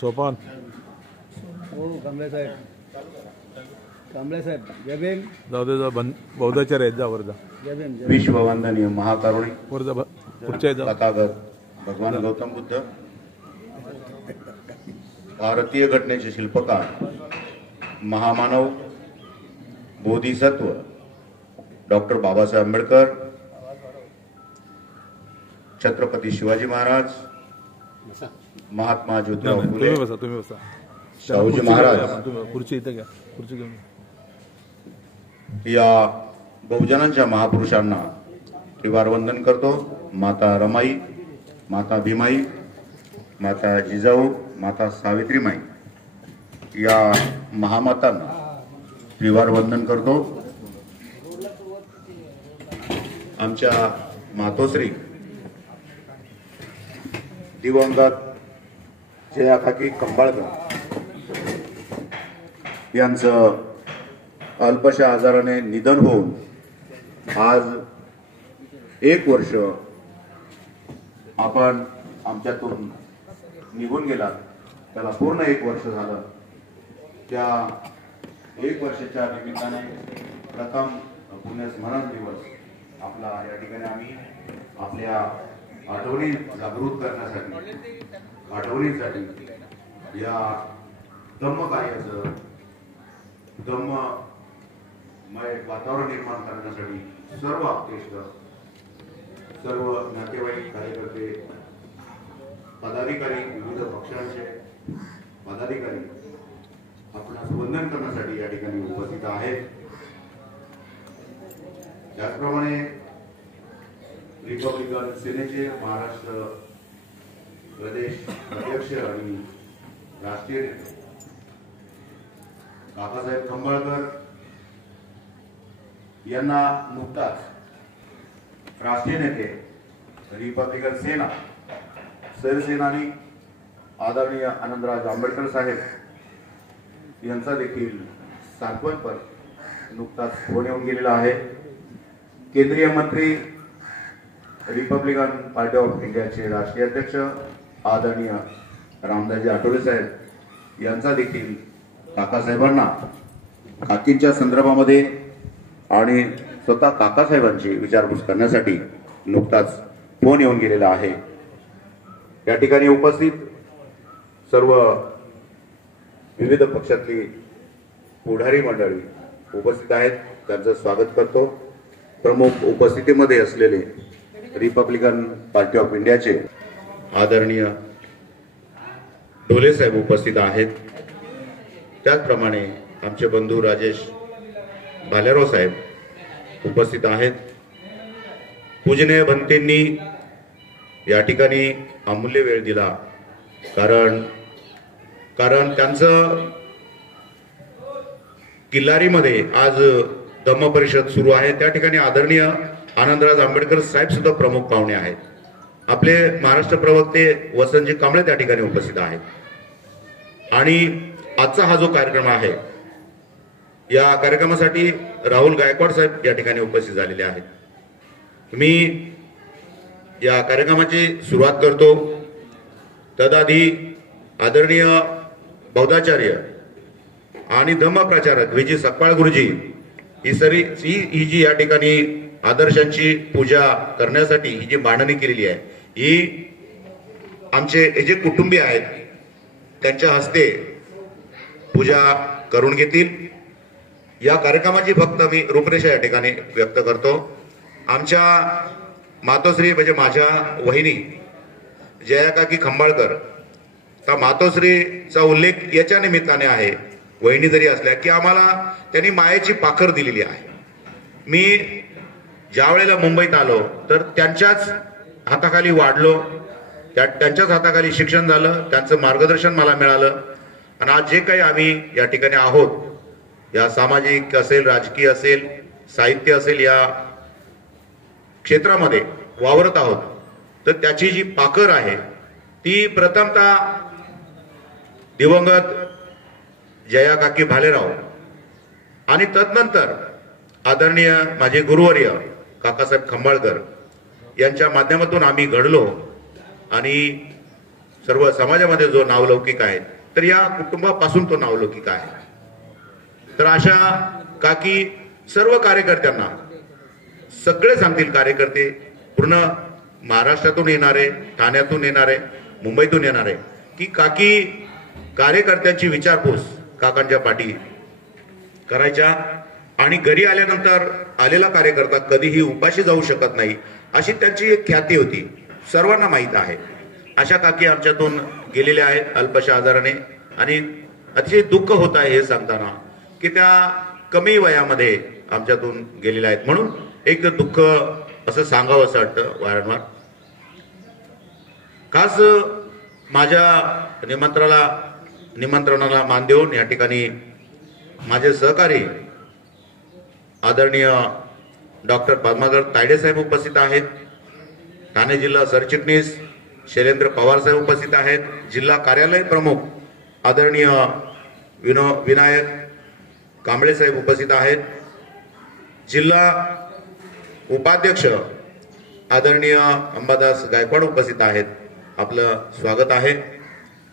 सोपान कांबळे साहेब जय भीम. जाऊ दे जा बौद्धाचार्य आहेत जा वर जा. जय भीम. विश्ववंदनीय महाकारुणिक वर जा पुढच्या जा. तथागत भगवान गौतम बुद्ध, भारतीय घटनेचे शिल्पकार, महामानव, बोधिसत्व डॉक्टर बाबासाहेब आंबेडकर, छत्रपती शिवाजी महाराज, महात्मा ज्योतिराव फुले, तुम्ही बसा शाहूजी महाराज, खुर्ची इथं घ्या. खुर्ची घेऊन या बहुजनांच्या महापुरुषांना त्रिवार वंदन करतो. माता रमाई, माता भीमाई, माता जिजाऊ, माता सावित्रीमाई या महामातांना त्रिवार वंदन करतो. आमच्या मातोश्री दिवंगत जयाकाकी कंबाळकर यांचं अल्पशा आजाराने निधन होऊन आज 1 वर्ष आपण आमच्यातून निघून गेला. त्याला पूर्ण 1 वर्ष झालं. त्या 1 वर्षाच्या निमित्ताने प्रथम पुण्यस्मरण दिवस आपला या ठिकाणी आम्ही आपल्या आठवणी जागृत करण्यासाठी, आठवणीसाठी या धम्म कार्याचं धम्ममय वातावरण निर्माण करण्यासाठी सर्व आपतेष्ट, सर्व नातेवाईक, कार्यकर्ते, पदाधिकारी, विविध पक्षांचे पदाधिकारी आपणास वंदन करण्यासाठी या ठिकाणी उपस्थित आहेत. त्याचप्रमाणे रिपब्लिकन सेनेचे महाराष्ट्र प्रदेश अध्यक्ष आणि राष्ट्रीय नेते काकासाहेब खंबाळकर यांना नुकताच राष्ट्रीय नेते रिपब्लिकन सेना सरसेनानी आदरणीय आनंदराज आंबेडकर साहेब यांचा देखील सांत्वनपर नुकताच फोन येऊन गेलेला आहे. केंद्रीय मंत्री, रिपब्लिकन पार्टी ऑफ इंडियाचे राष्ट्रीय अध्यक्ष आदरणीय रामदासजी आठवले साहेब यांचा देखील काकासाहेबांना काकींच्या संदर्भामध्ये आणि स्वतः काकासाहेबांची विचारपूस करण्यासाठी नुकताच फोन येऊन गेलेला आहे. या ठिकाणी उपस्थित सर्व विविध पक्षातली पुढारी मंडळी उपस्थित आहेत. त्यांचं स्वागत करतो. प्रमुख उपस्थितीमध्ये असलेले रिपब्लिकन पार्टी ऑफ इंडियाचे आदरणीय ढोले साहेब उपस्थित आहेत. त्याचप्रमाणे आमचे बंधू राजेश भालेराव साहेब उपस्थित आहेत. पूजनीय भंतेंनी या ठिकाणी अमूल्य वेळ दिला, कारण त्यांचं किल्लारीमध्ये आज धम्म परिषद सुरू आहे. त्या ठिकाणी आदरणीय आनंदराज आंबेडकर साहेब सुद्धा प्रमुख पाहुणे आहेत. आपले महाराष्ट्र प्रवक्ते वसंतजी कांबळे त्या ठिकाणी उपस्थित आहेत. आणि आजचा हा जो कार्यक्रम आहे, या कार्यक्रमासाठी राहुल गायकवाड साहेब या ठिकाणी उपस्थित झालेले आहेत. मी या कार्यक्रमाची सुरुवात करतो. तदाधी आदरणीय बौद्धाचार्य आणि धम्मप्रचारक विजी सकपाळ गुरुजी ही जी या ठिकाणी आदर्शांची पूजा करण्यासाठी ही जी मांडणी केलेली आहे, ही आमचे जे कुटुंबीय आहेत त्यांच्या हस्ते पूजा करून घेतील. या कार्यक्रमाची फक्त मी रूपरेषा या ठिकाणी व्यक्त करतो. आमच्या मातोश्री म्हणजे माझ्या वहिनी जयाकाकी खंबाळकर, त्या मातोश्रीचा उल्लेख याच्या निमित्ताने आहे, वहिनी जरी असल्या की आम्हाला त्यांनी मायेची पाखर दिलेली आहे. मी ज्या वेळेला मुंबईत आलो तर त्यांच्याच हाताखाली वाढलो, त्यांच्याच हाताखाली शिक्षण झालं, त्यांचं मार्गदर्शन मला मिळालं. आणि आज जे काही आम्ही या ठिकाणी आहोत, या सामाजिक असेल, राजकीय असेल, साहित्य असेल, या क्षेत्रामध्ये वावरत आहोत, तर त्याची जी पाखर आहे ती प्रथमतः दिवंगत जयाकाकी भालेराव आणि तदनंतर आदरणीय माझे गुरुवर्य काकासाहेब खंबाळकर यांच्या माध्यमातून आम्ही घडलो. आणि सर्व समाजामध्ये जो नावलौकिक आहे, तर या कुटुंबापासून तो नावलौकिक आहे. तर अशा काकी सर्व कार्यकर्त्यांना, सगळे सांगतील कार्यकर्ते, पूर्ण महाराष्ट्रातून येणारे, ठाण्यातून येणारे, मुंबईतून येणारे, की काकी कार्यकर्त्यांची विचारपूस काकांच्या पाठी करायच्या आणि घरी आल्यानंतर आलेला कार्यकर्ता कधीही उपाशी जाऊ शकत नाही, अशी त्यांची एक ख्याती होती, सर्वांना माहीत आहे. अशा काकी आमच्यातून गेलेल्या आहेत अल्पशा आजाराने आणि अतिशय दुःख होत आहे हे सांगताना की त्या कमी वयामध्ये आमच्यातून गेलेल्या आहेत. म्हणून एक दुःख असं सांगावं असं वाटतं वारंवार. खास माझ्या निमंत्रणाला मान देऊन या ठिकाणी माझे सहकारी आदरणीय डॉक्टर पद्माकर तायडे साहेब उपस्थित आहेत. ठाणे जिल्हा सरचिटणीस शैलेंद्र पवार साहेब उपस्थित आहेत. जिल्हा कार्यालय प्रमुख आदरणीय विनायक कांबळे साहेब उपस्थित आहेत. जिल्हा उपाध्यक्ष आदरणीय अंबादास गायकवाड उपस्थित आहेत. आपलं स्वागत आहे.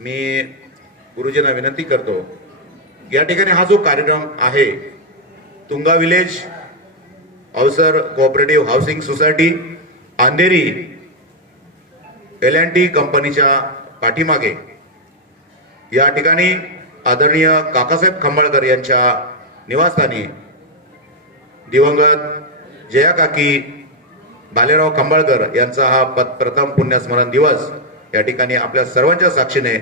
मी गुरुजींना विनंती करतो, या ठिकाणी हा जो कार्यक्रम आहे, तुंगा विलेज अवसर cooperative housing society Andheri L&T कंपनीच्या पाठीमागे या ठिकाणी आदरणीय काकासाहेब खंबाळकर यांच्या निवासस्थानी दिवंगत जया काकी बालेराव खंबाळकर यांचा हा प्रथम पुण्यस्मरण दिवस या ठिकाणी आपल्या सर्वांच्या साक्षीने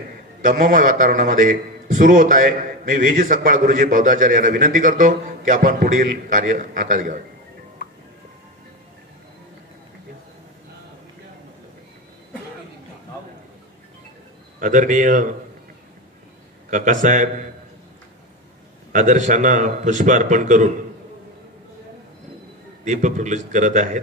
दम्ममय वातावरणामध्ये सुरू होत आहे. मी व्ही.जी. सकपाळ गुरुजी बौद्धाचार्य यांना विनंती करतो की आपण पुढील कार्य हातात घ्यावे. आदरणीय काकासाहेब आदर्शांना पुष्प अर्पण करून दीप प्रज्वलित करत आहेत.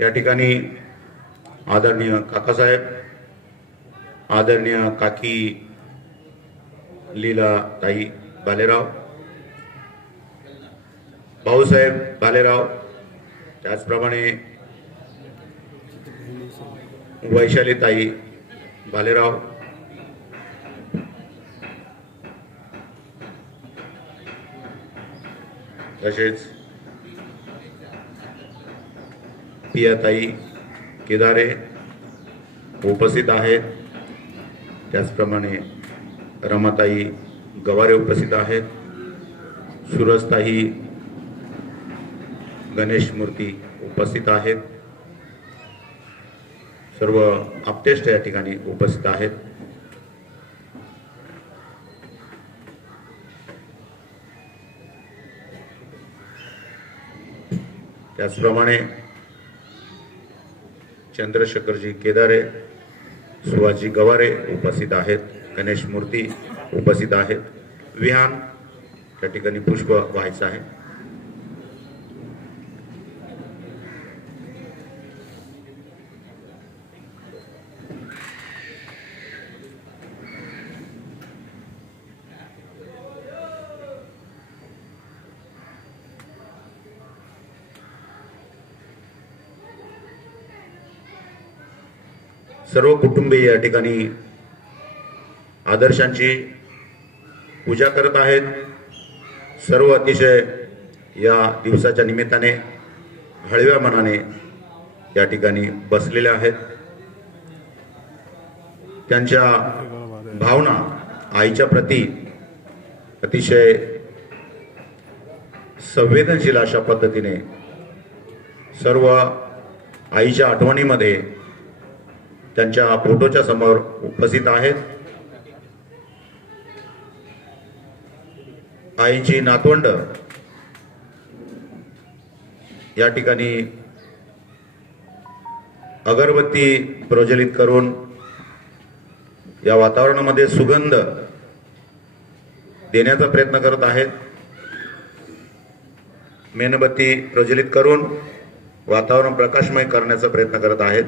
या ठिकाणी आदरणीय काकासाहेब, आदरणीय काकी लीला ताई बालेराव, भाऊसाहेब बालेराव, त्याचप्रमाणे वैशाली ताई बालेराव, तसेच पियाताई केदारे उपस्थित आहेत. त्याचप्रमाणे रमाताई गवारे उपस्थित आहेत. सुरजताई गणेश मूर्ती उपस्थित आहेत. सर्व आप्तेष्ट या ठिकाणी उपस्थित आहेत. त्याचप्रमाणे चंद्रशेखरजी केदारे, सुभाषजी गवारे उपस्थित आहेत. गणेश मूर्ती उपस्थित आहेत. विहान त्या ठिकाणी पुष्प व्हायचं आहे. सर्व कुटुंबीय या ठिकाणी आदर्शांची पूजा करत आहेत. सर्व अतिशय या दिवसाच्या निमित्ताने हळव्या मनाने या ठिकाणी बसलेले आहेत. त्यांच्या भावना आईच्या प्रती अतिशय संवेदनशील अशा पद्धतीने सर्व आईच्या आठवणीमध्ये त्यांच्या फोटोच्या समोर उपस्थित आहेत. आईची नातवंड या ठिकाणी अगरबत्ती प्रज्वलित करून या वातावरणामध्ये सुगंध देण्याचा प्रयत्न करत आहेत. मेणबत्ती प्रज्वलित करून वातावरण प्रकाशमय करण्याचा प्रयत्न करत आहेत.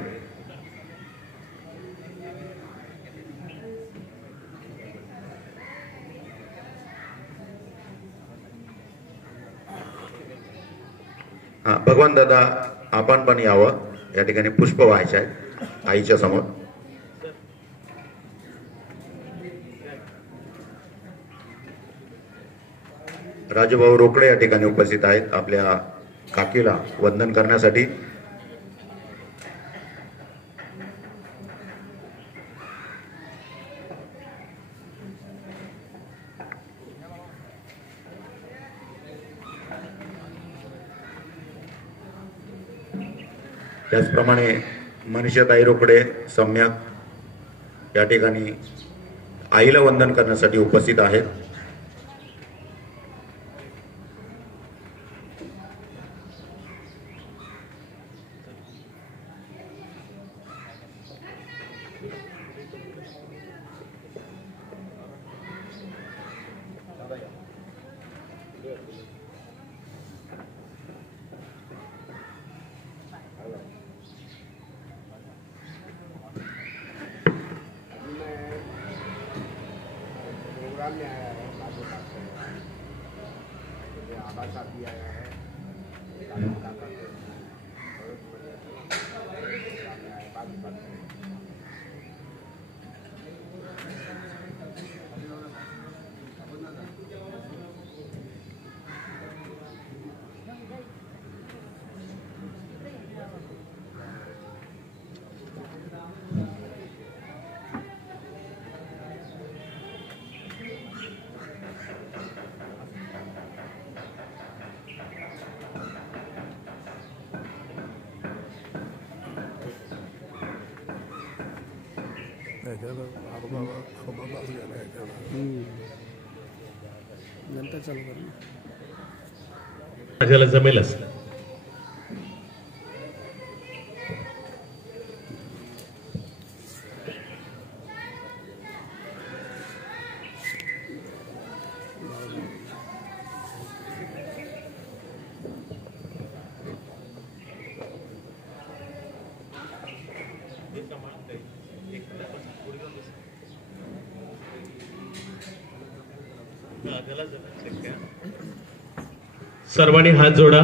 भगवान दादा आपण पण यावं. या ठिकाणी पुष्प व्हायचे आहेत आईच्या समोर. राजूभाऊ रोकडे या ठिकाणी उपस्थित आहेत आपल्या काकीला वंदन करण्यासाठी. त्याचप्रमाणे मनीषाताई रोकडे सम्यक या ठिकाणी आईला वंदन करण्यासाठी उपस्थित आहेत. नंतर चालू कर ना. माझ्याला जमेलच. सर्वांनी हात जोडा.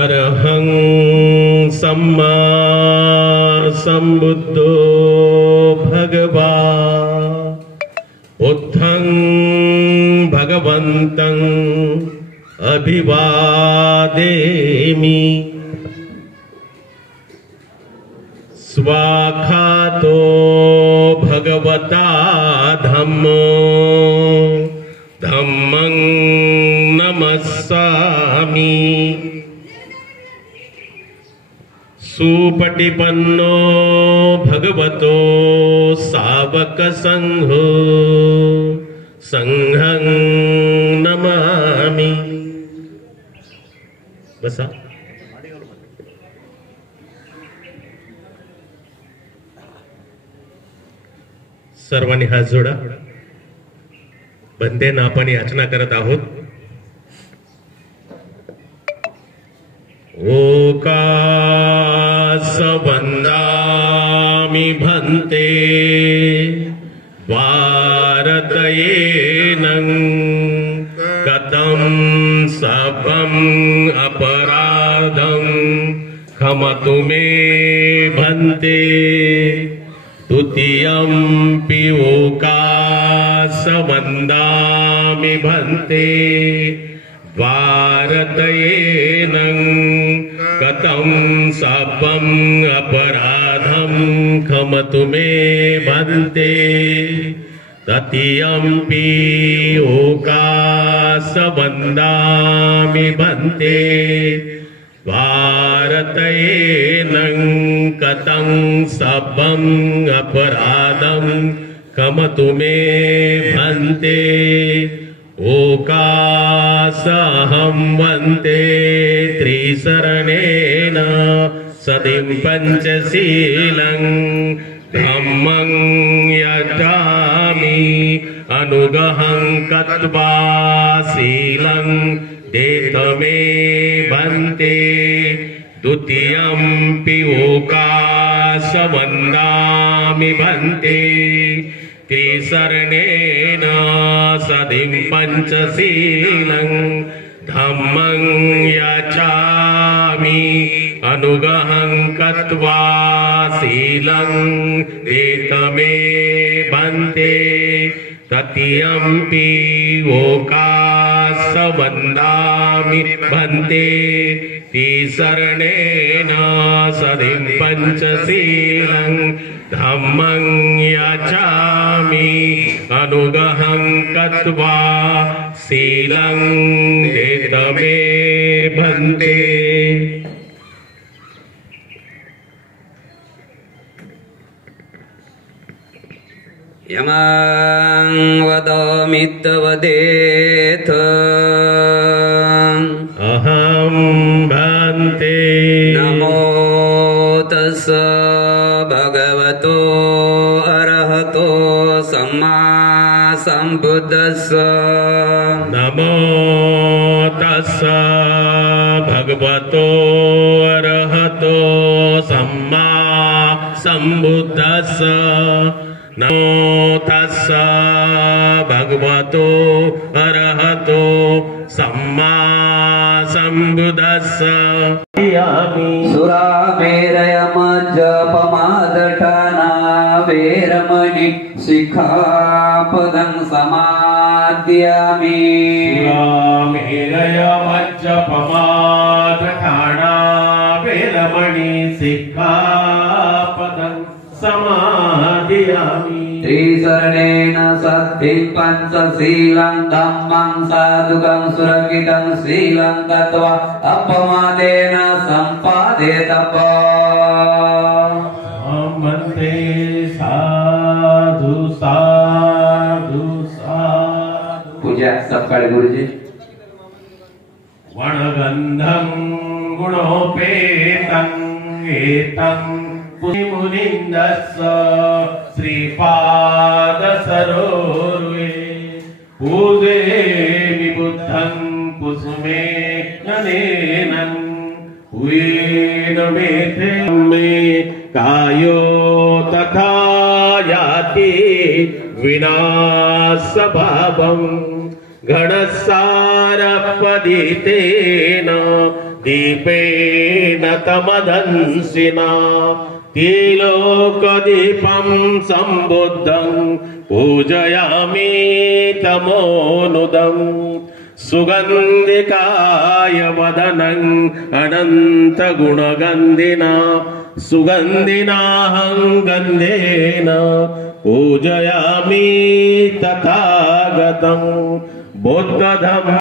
अरहं सम्मा संबुद्धो भगवा बुद्धं भगवन्तं अभिवादेमि. स्वाखातो भगवता धम्मो धम्मं नमस्सामि. सुपटिपन्नो भगवतो सावक संघो संघं नमामि. बसा. सर्वांनी हात जोडा. बंदेन आपण याचना करत आहोत. ओकास वंदामि भन्ते भारतयेनं कथं सर्वम् अपराधं क्षमतु मे भन्ते तुतीयम्पि ओकासवन्दामि भन्ते द्वारतयेनं कथं सर्वम् अपराधं क्षमतु मे भन्ते ततीयम्पि ओकासवन्दामि भन्ते द्वारतयेनं कथं सर्वम् अपराधं क्षमतु मे भन्ते ओकासहं वन्दे त्रिशरणेन सतिं पञ्चशीलं धम्मं यजामि अनुगहं कत्वा शीलं देतमे भन्ते द्वितीयम्पि ओकासवन्दामि भन्ते त्रिशरणेन सतिं पञ्चशीलं धम्मं यजामि अनुगहं कत्वा शीलं देतमे भन्ते ततीयम्पि ओकासवन्दामि भन्ते त्रिशरणेन सतिं पञ्चशीलं धम्मं यजामि अनुगहं कत्वा शीलं देतमे भन्ते। यमं वदामित्तवदेथ अहं भन्ते नमो तस्स भगवतो अरहतो सम्मा सम्बुद्धस्स नमो तस्स भगवतो अरहतो सम्मा सम्बुद्धस्स नमो तस्स भगवतो अरहतो सम्मा सम्बुद्धस्स सुरामेरयमज्जपमादठाना वेरमणि शिखापदं समाद्यामि सुरामेरयमज्जपमादठाना वेरमणि शिखापदं समादयामि त्रिशरणेन सद्धिं पञ्चशीलं धम्मं साधुकं सुरक्षितं शीलं गत्वा अपमादेन सम्पादेतप भन्ते साधु साधु साधु। पूजा सकाळी गुरुजी। वणगन्धं गुणोपेतं एतं मुनिन्दस्स श्रीपादसरोरुहे पूजे विबुद्धं कुसुमे ननेनं हुयेन मेथे मे कायो तथा याति विनाशभावं घनसारपदितेन दीपेन तमदंसिना तिलोकदीपं सम्बुद्धं पूजयामि तमोनुदं सुगन्धिकाय वदनं अनन्तगुणगन्धिना सुगन्धिनाहं गन्धेन पूजयामि तथागतं बुद्धधम्म